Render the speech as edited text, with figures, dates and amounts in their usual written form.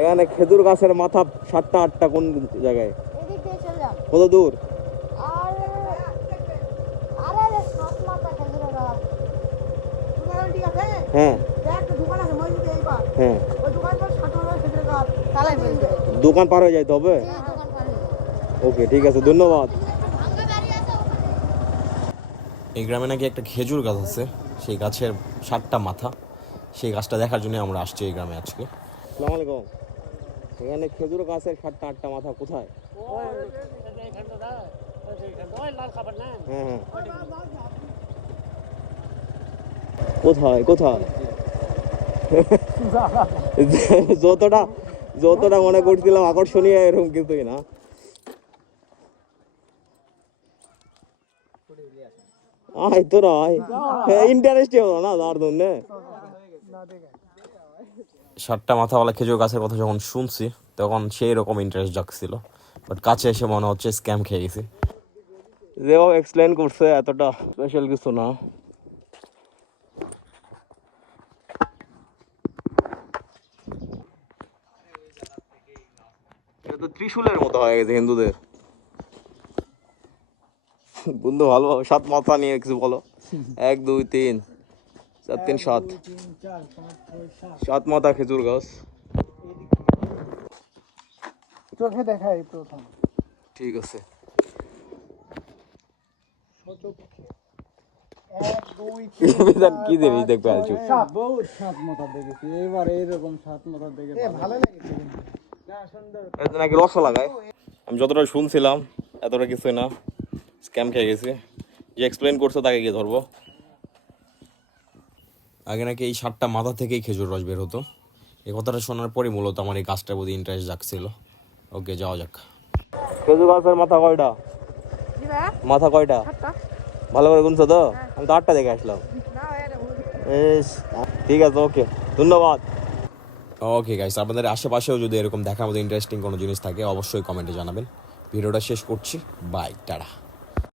এখানে খেজুর গাছের মাথা 7টা 8টা কোন জায়গায়? কত দূর? হ্যাঁ হ্যাঁ, দোকান পার হয়ে যাইতে হবে। ওকে, ঠিক আছে, ধন্যবাদ। এই গ্রামে নাকি একটা খেজুর গাছ আছে, সেই গাছের 7টা মাথা। সেই গাছটা দেখার জন্য আমরা আসছি এই গ্রামে আজকে। আসসালামু আলাইকুম। এখানে খেজুর গাছের 7টা 8টা মাথা কোথায়? হ্যাঁ, কোথায় কোথায়? যতটা যতটা মনে করছিলাম আকর্ষণীয় এরকম কিছুই না। আয় তোরা আয়, ইন্টারেস্টই হলো না তার জন্য। 7টা মাথাওয়ালা খেজুর গাছের কথা যখন শুনছি তখন সেই রকম ইন্টারেস্ট জাগছিল, বাট কাছে এসে মনে হচ্ছে স্ক্যাম খেয়ে গেছি। যেভাবে এক্সপ্লেন করছে এতটা স্পেশাল কিছু না। এটা তো ত্রিশূলের মতো হয়ে গেছে হিন্দুদের। বন্ধু ভালো, 7 মাথা নিয়ে কিছু বলো। 1 2 3 4 3 7 7 মাথা খেজুর গাছ। চোখে দেখাই প্রথম। ঠিক আছে। 1 2 কি জিনিস দেখবে আলচু? বহুত 7 মাথা দেখেছি, এবারে এরকম 7 মাথা দেখে ভালো লেগেছে। না সুন্দর, এটা নাকি রস লাগায়। আমি যতটা শুনছিলাম এতটা কিছুই না, স্ক্যাম খেয়ে গেছি। যে এক্সপ্লেন করছে তাকে গিয়ে ধরবো। আগে নাকি এই 7টা মাথা থেকেই খেজুর রস বের হতো। এই কথাটা শোনার পরই মূলত আমার এই গাছটার প্রতি ইন্টারেস্ট জাগছিল। ওকে, যাওয়া যাক। খেজুর গাছের মাথা কয়টা? মাথা কয়টা? ভালো করে গুনছো তো? আমি তো 8টা দেখে আসলাম। ঠিক আছে, ওকে, ধন্যবাদ। ওকে গাইস, আপনাদের আশেপাশেও যদি এরকম দেখার মতো ইন্টারেস্টিং কোনো জিনিস থাকে অবশ্যই কমেন্টে জানাবেন। ভিডিওটা শেষ করছি, বাই, টাটা।